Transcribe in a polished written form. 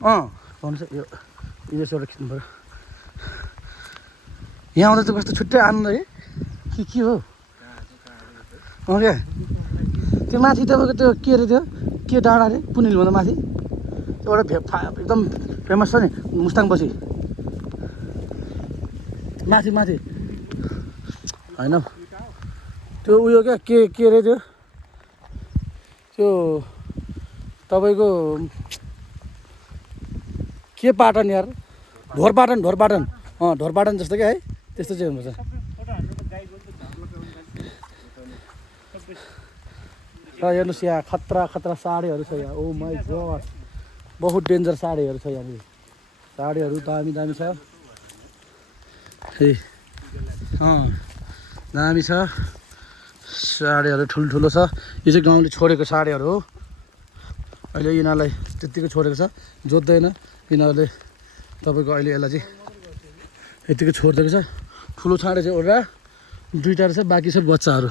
भन्नुहोस् यो यसबाट खिच्नु पऱ्यो यहाँ आउँदा चाहिँ कस्तो छुट्टै आनन्द है के हो क्या त्यो माथि तपाईँको त्यो के अरे त्यो के डाँडा अरे पुनिलभन्दा माथि एउटा एकदम फेमस छ नि मुस्ताङपछि माथि होइन त्यो उयो क्या के अरे त्यो तपाईँको के पाटन यार ढोरपाटन ढोरपाटन जस्तो क्या है त्यस्तो चाहिँ हुन्छ र हेर्नुहोस् यहाँ खतरा साडीहरू छ यहाँ ओ माई गॉड बहुत डेन्जर साडीहरू छ यहाँनिर साडीहरू दामी छ ए दामी छ साडीहरू ठुल्ठुलो छ यो चाहिँ गाउँले छोडेको साडीहरू हो अहिले यिनीहरूलाई त्यत्तिकै छोडेको छ जोत्दैन यिनीहरूले तपाईँको अहिले यसलाई चाहिँ यत्तिकै छोडिदिएको छ ठुलो छाडे चाहिँ एउटा दुईवटा रहेछ बाँकी सब बच्चाहरू